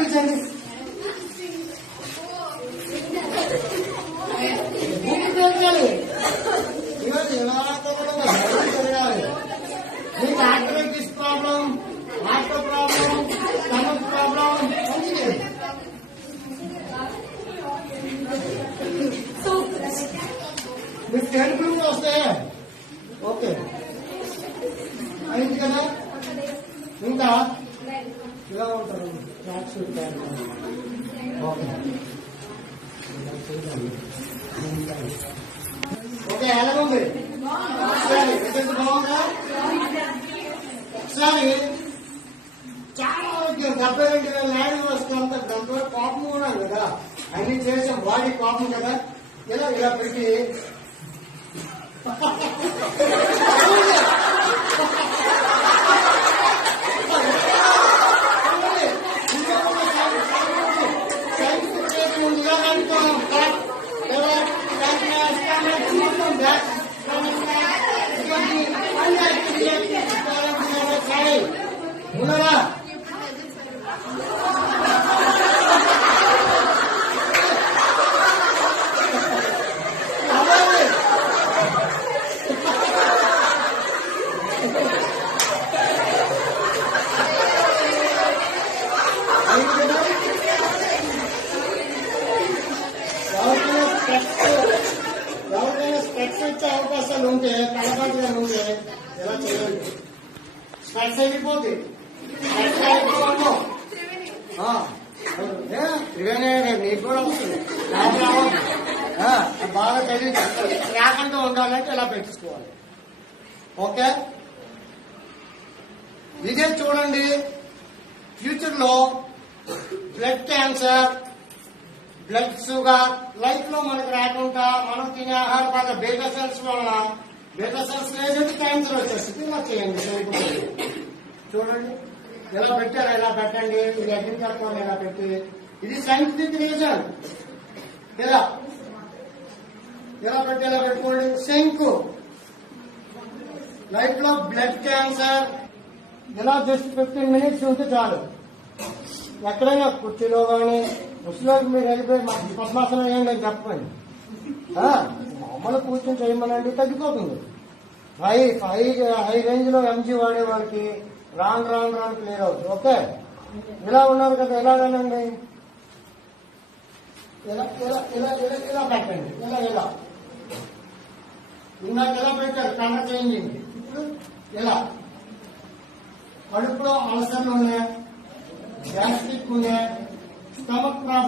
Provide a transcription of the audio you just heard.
పిలిచండి. పిలిచాలి. ఈరోజు ఎవరితో కూడా జరగాలి. మీకు arthritis problem, heart problem, stomach problem మంచిది. మీకు తెలుగు వస్తే ఓకే అయింది కదా. ఇంకా ఇలా ఉంటారు ట్రాక్ సూట్ ఓకే ఓకే ఎలాగుంది ఒకసారి రిజల్ట్ బాగుందా? ఒకసారి చాలా 72,000 ల్యాండ్ వస్తాం దాంతో పాపం కూడా కదా, అన్ని చేసాం బాడీ పాపం కదా. ఇలా ఇలా పెట్టి ఉన్నారా? ఎవరికైనా స్పెక్స్ వచ్చే అవకాశాలు ఉంటే కలపాటుగా ఉంటే ఎలా చేయండి. స్పెక్స్ అయిపోద్ది. ఇవన్నీ నీకు కూడా వస్తుంది. బాగా చదివి రాకుండా ఉండాలంటే ఇలా పెట్టించుకోవాలి. ఓకే ఇదే చూడండి. ఫ్యూచర్ లో blood cancer, blood sugar life లో మనకు రాకుండా మనం తినే ఆహార పదార్థ బీటా సెల్స్ వల్ల బీటా సెల్స్ లేదంటే క్యాన్సర్ వచ్చేస్తుంది. ఇలా చేయండి. చూడండి ఎలా పెట్టారు, ఎలా పెట్టండి. ఇది అగ్రికల్చర్ ఎలా పెట్టి, ఇది సైంటిఫిక్ రీజన్. ఎలా పెట్టి ఎలా పెట్టుకోండి. శంకు లైఫ్ లో బ్లడ్ క్యాన్సర్ ఇలా జస్ట్ 15 minutes ఉంటే చాలు. ఎక్కడైనా కుర్చీలో కానీ ముసలికి మీరు వెళ్ళిపోయి పద్మాసనం వేయండి అని చెప్పండి. మామూలు కూర్చొని చేయమనండి, తగ్గిపోతుంది. హై రేంజ్ లో ఎంజీ వాడే వాళ్ళకి రాను క్లియర్ అవుతుంది. ఓకే ఇలా ఉన్నారు కదా, ఎలాగనండి ఇలా పెట్టండి. ఇలా ఇందాక ఎలా పెట్టారు కండ చేంజింగ్. ఇప్పుడు ఇలా కడుపులో అల్సర్లు ఉన్నాయి, గ్యాస్ట్రిక్ ఉన్నాయి, స్టమక్ ప్రాబ్లం